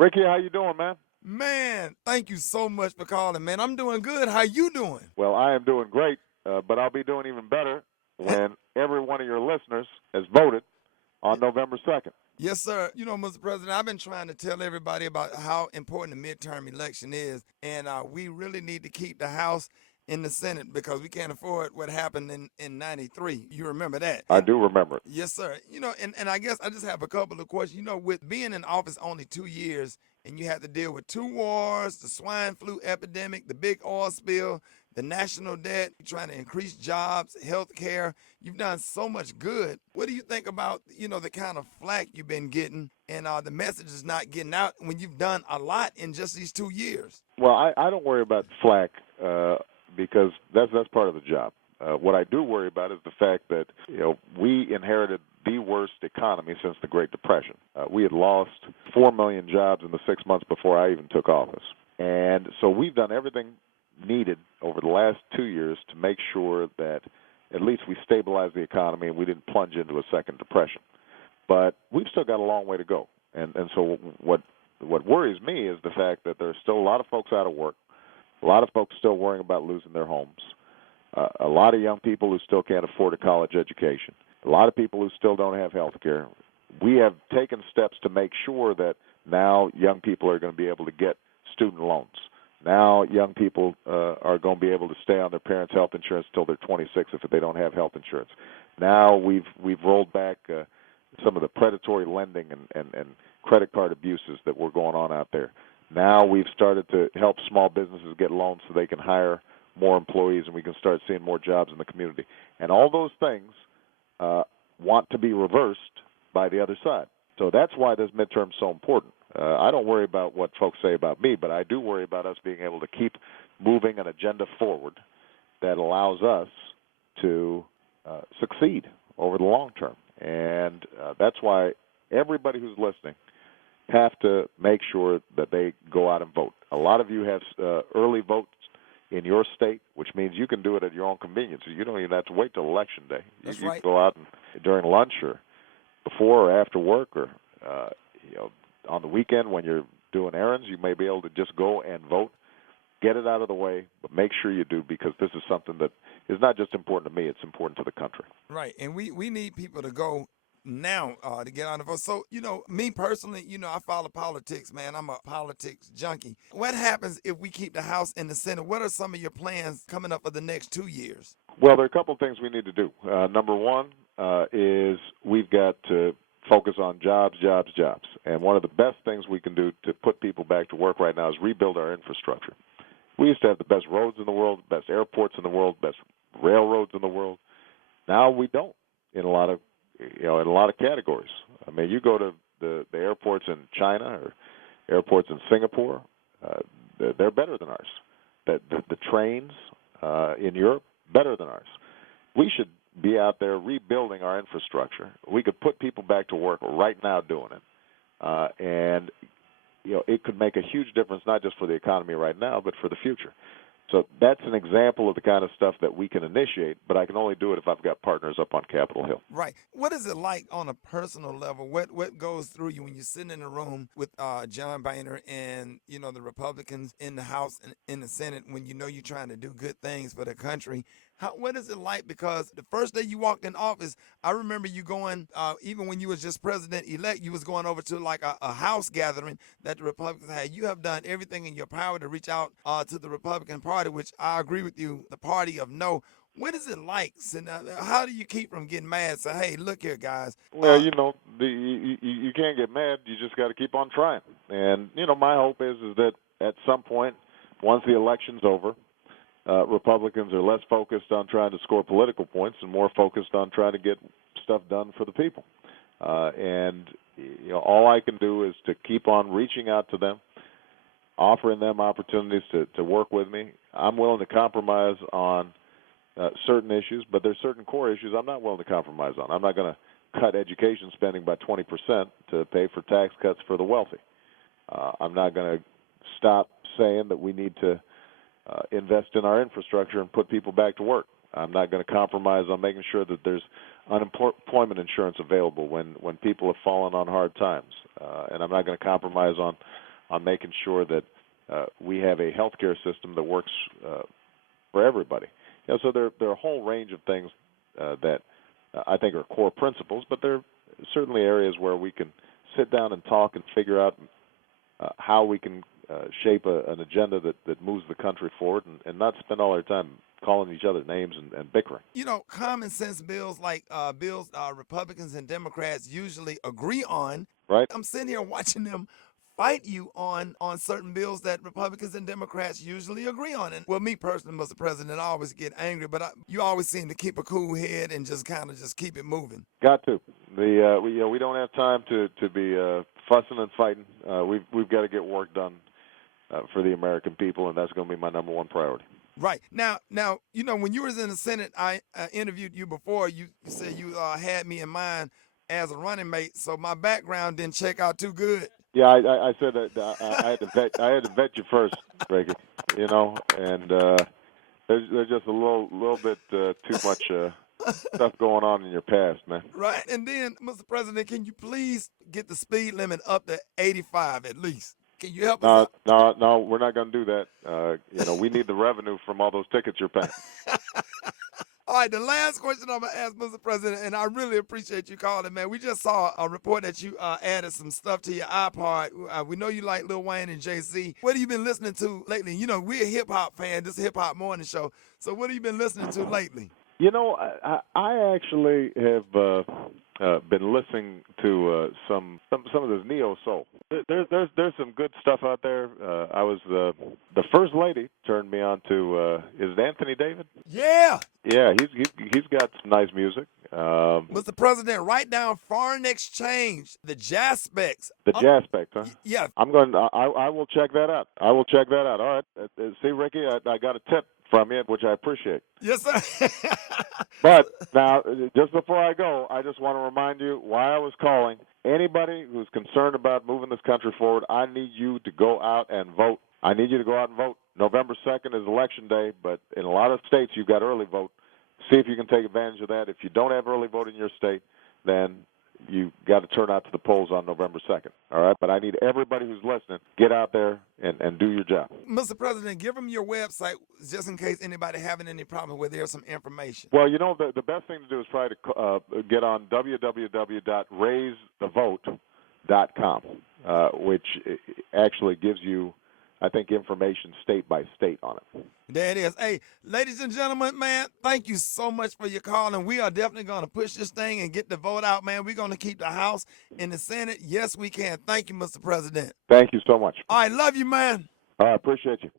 Rickey, how you doing, man? Man, thank you so much for calling, man. I'm doing good. How you doing? Well, I am doing great, but I'll be doing even better when every one of your listeners has voted on November 2nd. Yes, sir. You know, Mr. President, I've been trying to tell everybody about how important the midterm election is, and we really need to keep the House in the Senate because we can't afford what happened in 93. You remember that? I do remember it. Yes, sir. And I guess I just have a couple of questions. With being in office only 2 years and you have to deal with two wars, the swine flu epidemic, the big oil spill, the national debt, trying to increase jobs, health care. You've done so much good. What do you think about, the kind of flack you've been getting and the message is not getting out when you've done a lot in just these 2 years? Well, I don't worry about flack because that's part of the job. What I do worry about is the fact that we inherited the worst economy since the Great Depression. We had lost 4 million jobs in the 6 months before I even took office, and so we've done everything needed over the last 2 years to make sure that at least we stabilized the economy and we didn't plunge into a second depression. But we've still got a long way to go, and so what worries me is the fact that there's still a lot of folks out of work, a lot of folks still worrying about losing their homes. A lot of young people who still can't afford a college education, a lot of people who still don't have health care. We have taken steps to make sure that now young people are going to be able to get student loans. Now young people are going to be able to stay on their parents' health insurance until they're 26 if they don't have health insurance. Now we've rolled back some of the predatory lending and credit card abuses that were going on out there. Now we've started to help small businesses get loans so they can hire more employees and we can start seeing more jobs in the community. And all those things want to be reversed by the other side. So that's why this midterm is so important. I don't worry about what folks say about me, but I do worry about us being able to keep moving an agenda forward that allows us to succeed over the long term. And that's why everybody who's listening have to make sure that they go out and vote. A lot of you have early votes in your state, which means you can do it at your own convenience. You don't even have to wait till election day. That's You right. can go out and, during lunch or before or after work or on the weekend when you're doing errands, you may be able to just go and vote. Get it out of the way, but make sure you do because this is something that is not just important to me, it's important to the country. Right. And we need people to go now to get on the vote. So, me personally, I follow politics, man. I'm a politics junkie. What happens if we keep the House and the Senate? What are some of your plans coming up for the next 2 years? Well, there are a couple of things we need to do. Number one is we've got to focus on jobs, jobs, jobs. And one of the best things we can do to put people back to work right now is rebuild our infrastructure. We used to have the best roads in the world, best airports in the world, best railroads in the world. Now we don't in a lot of categories. I mean, you go to the airports in China or airports in Singapore, they're better than ours. The trains in Europe, better than ours. We should be out there rebuilding our infrastructure. We could put people back to work right now doing it. And it could make a huge difference not just for the economy right now, but for the future. So that's an example of the kind of stuff that we can initiate, but I can only do it if I've got partners up on Capitol Hill. Right. What is it like on a personal level? What goes through you when you're sitting in a room with John Boehner and the Republicans in the House and in the Senate when you're trying to do good things for the country? What is it like? Because the first day you walked in office, I remember you going, even when you was just president-elect, you was going over to like a House gathering that the Republicans had. You have done everything in your power to reach out to the Republican Party, which I agree with you, the party of no. What is it like? How do you keep from getting mad? Say, hey, look here, guys. Well, you can't get mad. You just got to keep on trying. And my hope is that at some point, once the election's over, Republicans are less focused on trying to score political points and more focused on trying to get stuff done for the people. And all I can do is to keep on reaching out to them, offering them opportunities to work with me. I'm willing to compromise on certain issues, but there's certain core issues I'm not willing to compromise on. I'm not going to cut education spending by 20% to pay for tax cuts for the wealthy. I'm not going to stop saying that we need to invest in our infrastructure and put people back to work. I'm not going to compromise on making sure that there's unemployment insurance available when people have fallen on hard times. And I'm not going to compromise on on making sure that we have a healthcare system that works for everybody. So there are a whole range of things that I think are core principles, but there are certainly areas where we can sit down and talk and figure out how we can shape an agenda that moves the country forward, and not spend all our time calling each other names and bickering. Common sense bills like bills Republicans and Democrats usually agree on. Right? I'm sitting here watching them fight you on certain bills that Republicans and Democrats usually agree on. And well, me personally, Mr. President, I always get angry, but you always seem to keep a cool head and just kind of just keep it moving. Got to. We don't have time to be fussing and fighting. We've got to get work done for the American people, and that's going to be my number one priority. Right. Now, when you was in the Senate, I interviewed you before. You said you had me in mind as a running mate, so my background didn't check out too good. Yeah, I said that I had to vet you first, Rickey. And there's just a little bit too much stuff going on in your past, man. Right. And then, Mr. President, can you please get the speed limit up to 85 at least? Can you help us out? No, we're not going to do that. We need the revenue from all those tickets you're paying. All right, the last question I'm going to ask, Mr. President, and I really appreciate you calling, man. We just saw a report that you added some stuff to your iPod. We know you like Lil Wayne and Jay-Z. What have you been listening to lately? We're a hip-hop fan. This is a hip-hop morning show. So what have you been listening to lately? I actually have been listening to some of this neo soul. There's some good stuff out there. I was the first lady turned me on to is it Anthony David? Yeah. Yeah, he's got some nice music. Mr. President, write down foreign exchange, the jazz specs. The jazz specs, huh? Yeah. I will check that out. I will check that out. All right. See, Rickey, I got a tip from you, which I appreciate. Yes, sir. But now, just before I go, I just want to remind you why I was calling. Anybody who's concerned about moving this country forward, I need you to go out and vote. I need you to go out and vote. November 2nd is Election Day, but in a lot of states you've got early vote. See if you can take advantage of that. If you don't have early vote in your state, then you got to turn out to the polls on November 2nd. All right? But I need everybody who's listening, get out there and do your job. Mr. President, give them your website just in case anybody having any problem where there's some information. Well, the best thing to do is try to get on www.raisethevote.com, which actually gives you, I think, information state by state on it. There it is. Hey, ladies and gentlemen, man, thank you so much for your call, and we are definitely going to push this thing and get the vote out, man. We're going to keep the House and the Senate. Yes, we can. Thank you, Mr. President. Thank you so much. All right, love you, man. I appreciate you.